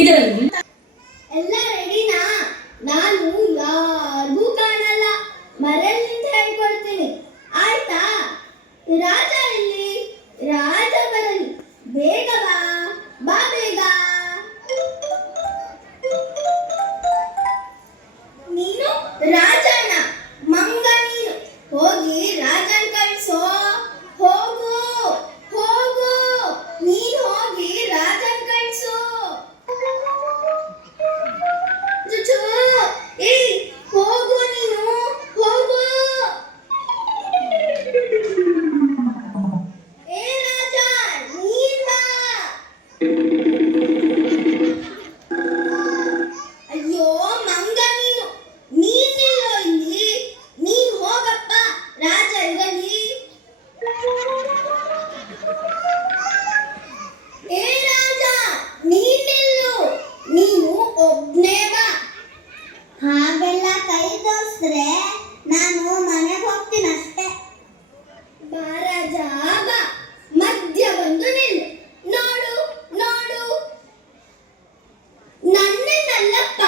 ಇದರಲ್ಲಿ ಎಲ್ಲ ರೆಡಿನಾ? ನಾನು ಯಾರಿಗೂ ಕಾಣಲ್ಲ, ಮರಳಿಂದ ಹೇಳ್ಕೊಳ್ತೀನಿ ಆಯ್ತಾ? ರಾಜ ಇಲ್ಲಿ, ರಾಜ ಬರಲಿ, ಬೇಗ ಬಾ, ಬಾ ಬೇಗ. ನೀನು ರಾಜನ ಮಂಗ, ನೀನು ಹೋಗಿ ರಾಜನ್ ಕಳ್ಸೋ. ಹೋಗು ಹೋಗು, ನೀನು ಹೋಗಿ ರಾಜನ್ ಕಳ್ಸು. ಹೋಗು ನೀನು, ಹೋಗು. ಏ ರಾಜ, ನೀನ್ ಬಾ. ಅಯ್ಯೋ ಮಂಗ, ನೀನಿಲ್ಲೋ ಇಲ್ಲಿ, ನೀನ್ ಹೋಗಪ್ಪ, ರಾಜ ಇರಲಿ. ಏ ರಾಜ, ನೀನಿಲ್ಲು, ನೀನು ಒಬ್ನೇ ಬಾ. ಹಾಗೆಲ್ಲ ಕೈ ತೋರಿಸಿದ್ರೆ ನಾನು ಮನೆಗೆ ಹೋಗ್ತೀನಿ ಅಷ್ಟೇ. ಬಾ ರಾಜ ಬಾ, ಮಧ್ಯ ಬಂದು ನಿಲ್ಲು. ನೋಡು ನೋಡು, ನನ್ನನ್ನಲ್ಲಪ್ಪ,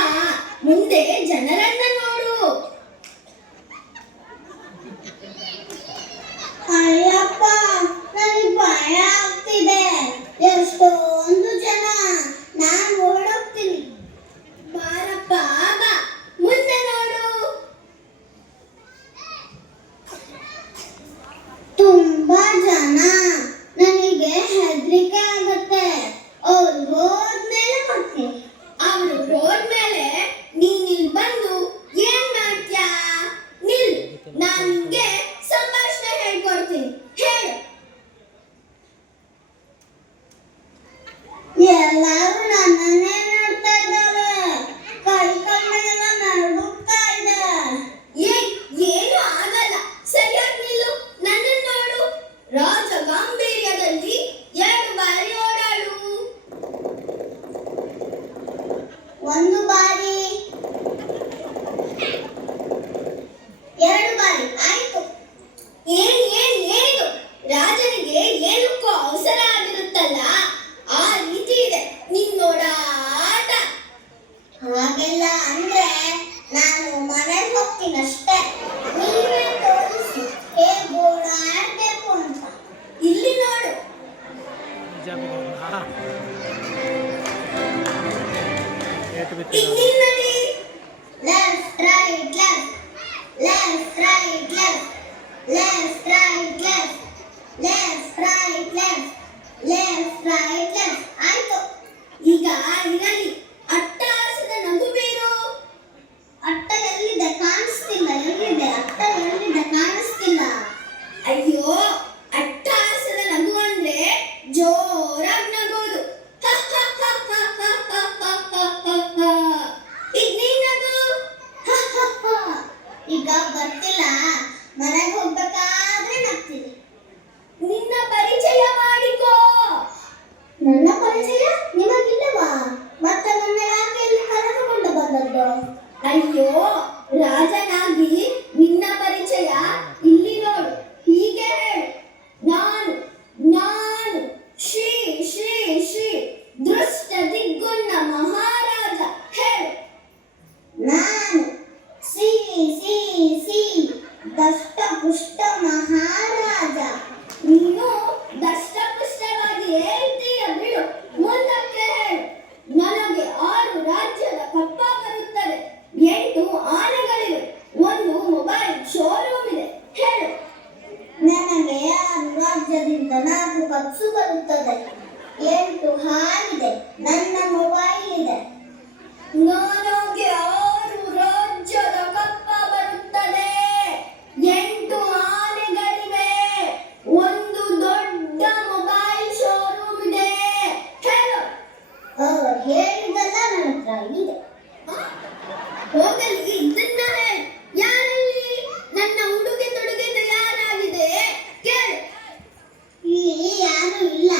ಮುಂದೆ ಜನರನ್ನ ನೋಡು. ಅಯ್ಯಪ್ಪ, ನನಗೆ ಭಯ ಆಗ್ತಿದೆ, ಎಷ್ಟೊಂದು ಜನ, ನಾನು ಓಡೋಗ್ತೀನಿ. ಬಾರಪ್ಪ ಬಾ, ಮುಂದೆ ನೋಡು. ತುಂಬಾ ಜನ, ನನಗೆ ಹೆದರಿಕೆ ಆಗುತ್ತೆ. ಅವ್ರು ಹೋದ್ಮೇಲೆ ಬರ್ತೀನಿ. ಅವ್ರು ಹೋದ್ಮೇಲೆ ನೀನ್ ಇಲ್ಲಿ ಬಂದು ಏನ್ ಮಾಡ್ತೀಯಾ? ನಿಲ್, ನಾನು ನಿಮ್ಗೆ ಸಂಭಾಷಣೆ ಹೇಳ್ಕೊಡ್ತೀನಿ, ಹೇಳು. ಎಲ್ಲರೂ ನನ್ನನ್ನೇ ನೋಡ್ತಾ ಇದ್ದಾರೆ, ಕೈ ಕಣ್ಣೆಲ್ಲ ನಡುಗ್ತಾ ಇದೆ. ಏನು ಆಗಲ್ಲ, ಸರಿಯಾಗಿ ನಿಲ್ಲು, ನನ್ನನ್ನು ನೋಡು. ರಾಜ ಗಾಂಭೀರ್ಯದಲ್ಲಿ 2 ಬಾರಿ ಓಡಾಡು. 1 ಬಾರಿ, 2 ಬಾರಿ, ಆಯ್ತು. ಏನು ರಾಜನಿಗೆ ಏನಕ್ಕೋ ಅವಸರ ಆಗಿರುತ್ತಲ್ಲ, ಆ ರೀತಿ ಇದೆ ನಿನ್ನೋಡಾಟ. ಹಾಗೆಲ್ಲ ಅಂದ್ರೆ ನಾನು ಮನೆಗೆ ಹೋಗ್ತೀನಿ ಅಷ್ಟೇ. ನೀವೇ ತೋರಿಸಿ ಹೇಗೆ ಓಡಾಡ್ಬೇಕು ಅಂತ. ಇಲ್ಲಿ ನೋಡು. ಇಲ್ಲಿ ನೋಡಿ. Left right left, left right left, left right left, left right left, left right left. ಆಯ್ತು. ಈಗ ಇರಲಿ, ಅಟ್ಟಹಾಸದ ನಗು ಬೀರು. ಅಟ್ಟ ಎಲ್ಲಿದೆ? ಕಾಣಿಸ್ತಿಲ್ಲ. ಎಲ್ಲಿದೆ ಅಟ್ಟ? ಎಲ್ಲಿದೆ? ಕಾಣಿಸ್ತಿಲ್ಲ. ಅಯ್ಯೋ, ಅಟ್ಟಹಾಸದ ನಗು ಅಂದ್ರೆ ಜೋರಾಗಿ ನಗೋದು. ಈಗ ನೀನ್ ನಗು. ಈಗ ಬರ್ತಿಲ್ಲ, ಮನೆಗೆ ಹೋಗ್ಬೇಕಾದ್ರೆ ನಗ್ತೀನಿ. ನಿನ್ನ ಪರಿಚಯ ಮಾಡಿಕೋ. ನನ್ನ ಪರಿಚಯ ನಿಮಗಿಲ್ಲವಾ? ಮತ್ತೆ ನನ್ನ ಯಾಕೆ ಇಲ್ಲಿ ಕರೆದುಕೊಂಡು ಬಂದದ್ದು? ಅಯ್ಯೋ, ರಾಜನಾಗಿ ನಿನ್ನ ಪರಿಚಯ ಇಲ್ಲಿ ನೋಡು, ಹೀಗೆ ಹೇಳು. ನಾನು ನಾನು ಶ್ರೀ ಶ್ರೀ ಶ್ರೀ ದೃಷ್ಟ ದಿಗ್ಗುನ್ನ ಮಹಾರಾಜ. ಹೇಳು. ನಾನು ಶ್ರೀ ಶ್ರೀ ಶ್ರೀ ದಷ್ಟಪುಷ್ಟ ಮಹಾರಾಜ. ನೀನು ದಷ್ಟಪುಷ್ಟವಾಗಿ ಹೇಳ್ತೀಯ ಬಿಡು, ಮುಂದಕ್ಕೆ ಹೇಳು. ನನಗೆ 6 ರಾಜ್ಯದ ಕಪ್ಪ ಬರುತ್ತದೆ, 8 ಆನೆಗಳಿವೆ, 1 ಮೊಬೈಲ್ ಶೋರೂಮ್ ಇದೆ. ಹೇಳು. ನನಗೆ 6 ರಾಜ್ಯದಿಂದ 4 ಕಪ್ಸು ಬರುತ್ತದೆ, 8 ಹಾಲಿದೆ, ನನ್ನ ಮೊಬೈಲ್ ಇದೆ. ನನಗೆ 6 ರಾಜ್ಯದ ಕಪ್ಪ ಬರುತ್ತದೆ, 8 ಆನೆಗಳಿವೆ, 1 ದೊಡ್ಡ ಮೊಬೈಲ್ ಶೋರೂಮ್ ಇದೆ. ಹೇಳು. ಹೇಳಿದಲ್ಲ ನನ್ನ ಹತ್ರ ಇದೆ. ಹೋಗಲಿ, ಇದನ್ನ ಹೇಳು. ಯಾರಲ್ಲಿ ನನ್ನ ಉಡುಗೆ ತೊಡುಗೆ ತಯಾರಾಗಿದೆ? ಕೇಳು. ಇಲ್ಲಿ ಯಾರು ಇಲ್ಲ,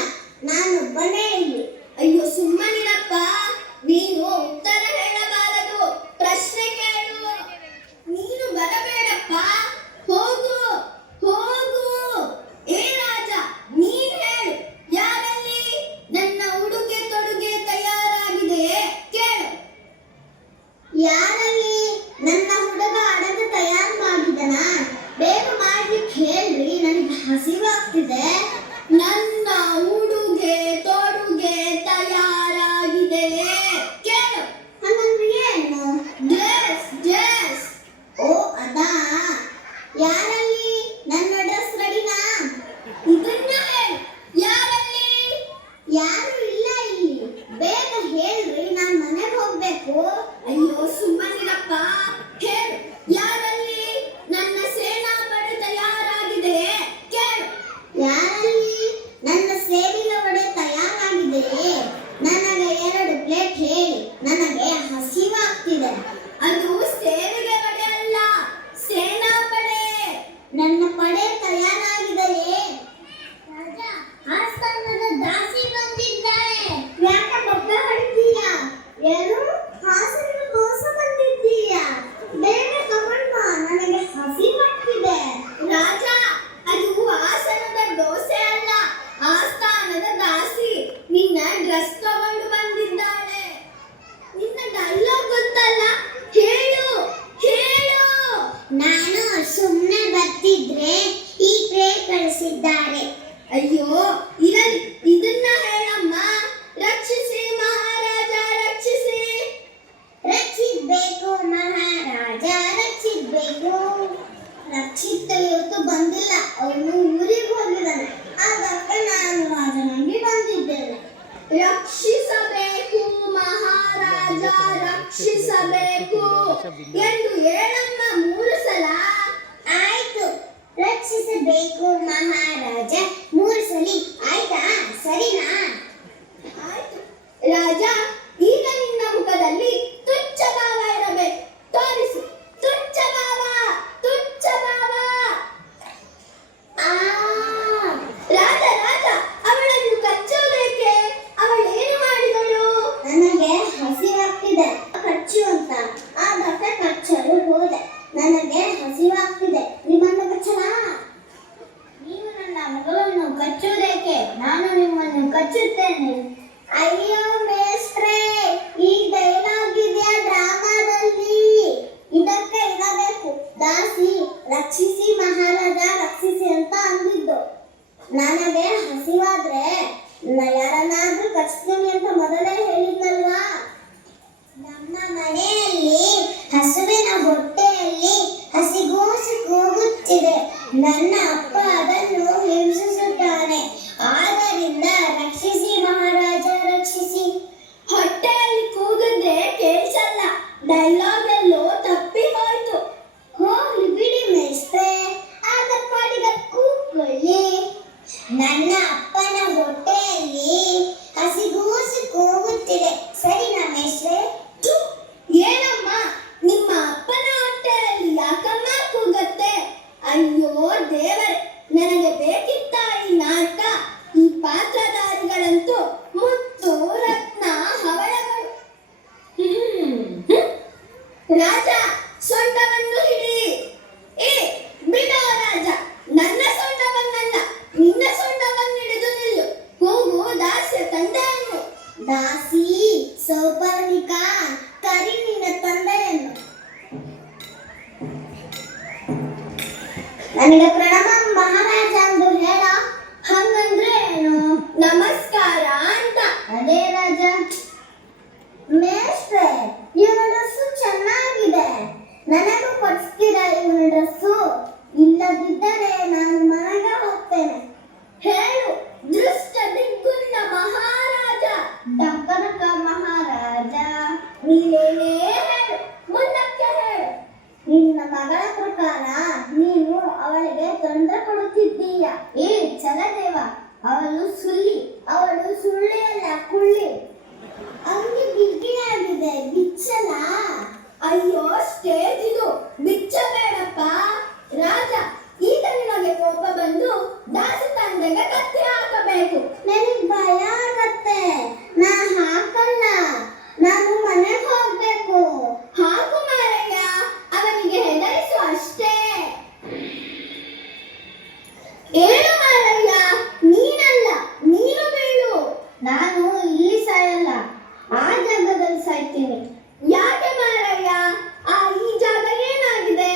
ನಾನೊಬ್ಬನೇ ಇಲ್ಲಿ. ಅಯ್ಯೋ, ಸುಮ್ಮನಿರಪ್ಪ, ನೀನು ಉತ್ತರ ಹೇಳಬಾರದು, ಪ್ರಶ್ನೆ ಕೇಳು. ನೀನು ಬರಬೇಡಪ್ಪ, ಹೋಗು ಹೋಗು. ಏ ರಾಜ, ನೀನ್ ಹೇಳು, ಯಾರಲ್ಲಿ ನನ್ನ ಉಡುಗೆ ತೊಡುಗೆ ತಯಾರಾಗಿದೆ? ಹಸಿವಾಗ್ತಿದೆ. ಅದು ಸೇವೆಗೆ ಪಡೆ ಅಲ್ಲ, ಸೇನಾ ಪಡೆ. ನನ್ನ ಪಡೆ ತಯಾರಾಗಿದೆಯೇ? ರಾಜ, ಆಸ್ಥಾನದ ದಾಸಿ ಬಂದಿದ್ದಾರೆ. ಯಾಕೆ ಬೊಬ್ಬೆ ಹೊಡಿತೀಯಾ? ಏನು ಹಾಸನದ ದೋಸೆ ಬಂದಿದ್ದೀಯಾ? ಬೇಗ ತಗೊಂಡು ಬಾ, ನನಗೆ ಹಸಿವಾಗ್ತಿದೆ. ರಾಜ, ಅದು ಹಾಸನದ ದೋಸೆ ಅಲ್ಲ, ಆಸ್ಥಾನದ ದಾಸಿ ನಿನ್ನ ಡ್ರೆಸ್ ತಗೊಂಡು ಬಂದಿದ್ದಾಳೆ. ನಿನ್ನ ಡೈಲಾಗ್ ಗೊತ್ತಲ್ಲ, ಹೇಳು ಹೇಳು. ನಾನು ಸುಮ್ಮನೆ ಬರ್ತಿದ್ರೆ ಈ ಟ್ರೇ ಕಳಿಸಿದ್ದಾರೆ. ಅಯ್ಯೋ, ಇರಲಿ, ಇದನ್ನ ಹೇಳಮ್ಮ. ರಕ್ಷಿಸಿ ಮಹಾರಾಜ, ರಕ್ಷಿಸಿ. ರಕ್ಷಿಸಬೇಕು ಮಹಾರಾಜ, ರಕ್ಷಿಸಬೇಕು. ರಕ್ಷಿತ ಇವತ್ತು ಬಂದಿಲ್ಲ, ಅವನು ಊರಿಗೆ ಹೋಗಿದ್ದಾನೆ. ಅದಕ್ಕೆ ನಾನು ರಾಜನಾಗಿ ಬಂದಿದ್ದೇನೆ. ರಕ್ಷಿಸಬೇಕು ಮಹಾರಾಜ, ರಕ್ಷಿಸಬೇಕು ಎಂದು ಹೇಳಮ್ಮ 3 ಸಲ. ಆಯ್ತು, ರಕ್ಷಿಸಬೇಕು ಮಹಾರಾಜ 3 ಸಲಿ. ಆಯ್ತಾ? ಸರಿನಾ? ಆಯ್ತು ರಾಜ. ಈಗ ನಿನ್ನ ಮುಖದಲ್ಲಿ ತುಚ್ಛ ಭಾವ ಇರಬೇಕು. ತೋರಿಸು ತುಚ್ಛ ಭಾವ, ತುಚ್ಛ ಭಾವ. ರಾಜ, ರಾಜ, ಅವಳನ್ನು ಕಚ್ಚೋದೇಕೆ? ಅವಳು ಏನು ಮಾಡಿದಳು? ನನಗೆ ಹಸಿವಾಗ್ತಿದೆ, ಕಚ್ಚು ಅಂತ. ಅದಕ್ಕೆ ಕಚ್ಚಲು ಹೋದೆ. ನನಗೆ ಹಸಿವಾಗ್ತಿದೆ, ನಿಮ್ಮನ್ನು ಕಚ್ಚಲಾ? ನೀವು ನನ್ನ ಮಗಳನ್ನು ಕಚ್ಚುವುದೇಕೆ? ನಾನು ನಿಮ್ಮನ್ನು ಕಚ್ಚುತ್ತೇನೆ. ಅಯ್ಯೋ ಮೇಸ್ಟ್ರೇ, ಈ ಡೈಲಾಗ್ ಇದೆಯಾ ಡ್ರಾಮಾದಲ್ಲಿ? ಇದಕ್ಕೆ ಇರಬೇಕು, ದಾಸಿ ರಕ್ಷಿಸಿ ಮಹಾರಾಜ, ರಕ್ಷಿಸಿ ಅಂತ ಅಂದಿದ್ದು. ನನಗೆ ಹಸಿವಾದ್ರೆ ಯಾರನ್ನಾದ್ರೂ ಕಚ್ತೀನಿ ಅಂತ ಮೊದಲೇ ಹೇಳಿದ್ನಲ್ವಾ? ನಮ್ಮ ಮನೆಯಲ್ಲಿ ಹಸುವಿನ ಹೊಟ್ಟೆಯಲ್ಲಿ ಹಸಿಗೂಸು ಕೂಗುತ್ತಿದೆ. ನನ್ನ ಅಪ್ಪ ಅದನ್ನು ಹಿಂಸಿಸುತ್ತಾನೆ. ಆದ್ದರಿಂದ ರಕ್ಷಿಸಿ ಮಹಾರಾಜ, ರಕ್ಷಿಸಿ. ಹೊಟ್ಟೆಯಲ್ಲಿ ಕೂಗಿದ್ರೆ ಕೇಳಿಸಲ್ಲ, ಡೈಲಾಗ್ ಎಲ್ಲೋ ತಪ್ಪಿ ಹೋಯ್ತು. ಹೋಗ್ಲಿ ಬಿಡಿ ಮೇಸ್ಟ್ರೇ, ಆದ ಪಾಡಿಗೆ ಕೂಗ್ಕೊಳ್ಳಿ. ನನ್ನ ಅಪ್ಪನ ಹೊಟ್ಟೆಯಲ್ಲಿ ಹಸಿಗೂಸು ಕೂಗುತ್ತಿದೆ. ಸರಿನಾ ಮೇಸ್ಟ್ರೇ? ಏನಮ್ಮ, ನಿಮ್ಮ ಅಪ್ಪನ ಹೊಟ್ಟೆಯಲ್ಲಿ ಯಾಕಮ್ಮ ಕೂಗತ್ತೆ? ಅಯ್ಯೋ ದೇವರೇ, ನನಗೆ ಬೇಕಿತ್ತ ಈ ನಾಟಕ? ಈ ಪಾತ್ರಧಾರಿಗಳಂತೂ ಮುತ್ತು ರತ್ನ ಹವಳಗಳು. ರಾಜ, ಸೊಂಟವನ್ನು ಹಿಡಿ. ಬಿಡೋ ರಾಜ, ನನ್ನ ಸೊಂಟವನ್ನಲ್ಲ, ನಿನ್ನ ಸೊಂಟವನ್ನು ಹಿಡಿದು ನಿಲ್ಲು. ಹೋಗು ದಾಸಿಯ ತಂದೆಯನ್ನು. ದಾಸಿ ಸೌಪರ್ಣಿಕ, ಕರಿ ನಿನ್ನ ತಂದೆಯನ್ನು. ನನಗೆ ಪ್ರಣಾಮ ಮಹಾರಾಜ ಎಂದು ಹೇಳ. ಹಂಗಂದ್ರೆ ಏನು? ನಮಸ್ಕಾರ ಅಂತ. ಅದೇ ರಾಜ. ಮೇಷ್ಟ್ರೆ, ಇವನ ಡ್ರೆಸ್ಸು ಚೆನ್ನಾಗಿದೆ, ನನಗೂ ಕೊಡಿಸ್ತೀರಾ ಇವನ ಡ್ರೆಸ್ಸು? ಇಲ್ಲದಿದ್ದರೆ ನಾನು ಮನೆಗೆ ಹೋಗ್ತೇನೆ. ಹೇಳು ದೃಷ್ಟ ದಿಗ್ಗುಂಡ ಮಹಾರಾಜ. ಡಕ್ಕನಕ ಮಹಾರಾಜ. ನೀನೇನೇ ಹೇಳು, ಮುಂದಕ್ಕೆ ಹೇಳು. ನಿನ್ನ ಮಗಳ ಪ್ರಕಾರ ನೀನು ಅವಳಿಗೆ ತೊಂದರೆ ಕೊಡುತ್ತಿದ್ದೀಯ. ಚಲದೇವ, ಅವಳು ಸುಳ್ಳಿ. ಅವಳು ಸುಳ್ಳಿ ಅಲ್ಲ, ಕುಳ್ಳಿ. ಅವನಿಗೆ ಬಿಗಿಯಾಗಿದೆ, ಬಿಚ್ಚಲ. ಅಯ್ಯೋ ಸ್ಟೇಜ್ ಇದು, ಬಿಚ್ಚಬೇಡಪ್ಪ. ರಾಜ, ಈಗ ನಿಮಗೆ ಕೋಪ ಬಂದು ದಾಸಿ ತಂದೆಗೆ ಕತ್ತಿ ಹಾಕಬೇಕು. ನನಗೆ ಭಯ ಆಗತ್ತೆ, ನಾ ಹಾಕಲ್ಲ. ನಾನು ಮನೆಗೆ ಹೋಗ್ಬೇಕು. ಹಾಕು ಮಾರಯ್ಯ, ಅವನಿಗೆ ಹೆದರಿಸು ಅಷ್ಟೇ. ಏನು ಮಾರಯ್ಯ, ನೀನಲ್ಲ, ನೀನು ಬೀಳು. ನಾನು ಇಲ್ಲಿ ಸಾಯಲ್ಲ, ಆ ಜಾಗದಲ್ಲಿ ಸಾಯ್ತೀನಿ. ಯಾಕೆ ಮಾರಯ್ಯ? ಈ ಜಾಗ ಏನಾಗಿದೆ?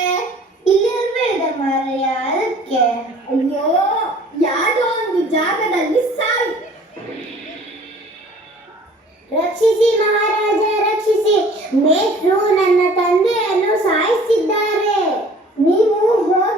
ಇಲ್ಲಿರ್ಬೇಡ ಮಾರಯ್ಯ, ಅದಕ್ಕೆ. ಅಯ್ಯೋ, ಯಾವುದೋ ಒಂದು ಜಾಗದಲ್ಲಿ ಸಾಯಿ. ರಕ್ಷಿಸಿ ಮಹಾರಾಜ, ರಕ್ಷಿಸಿ. ಮೇಷ್ಟ್ರು ನನ್ನ ತಂದೆಯನ್ನು ಸಾಯಿಸಿದ್ದಾರೆ. ನೀವು ಹೋಗಿ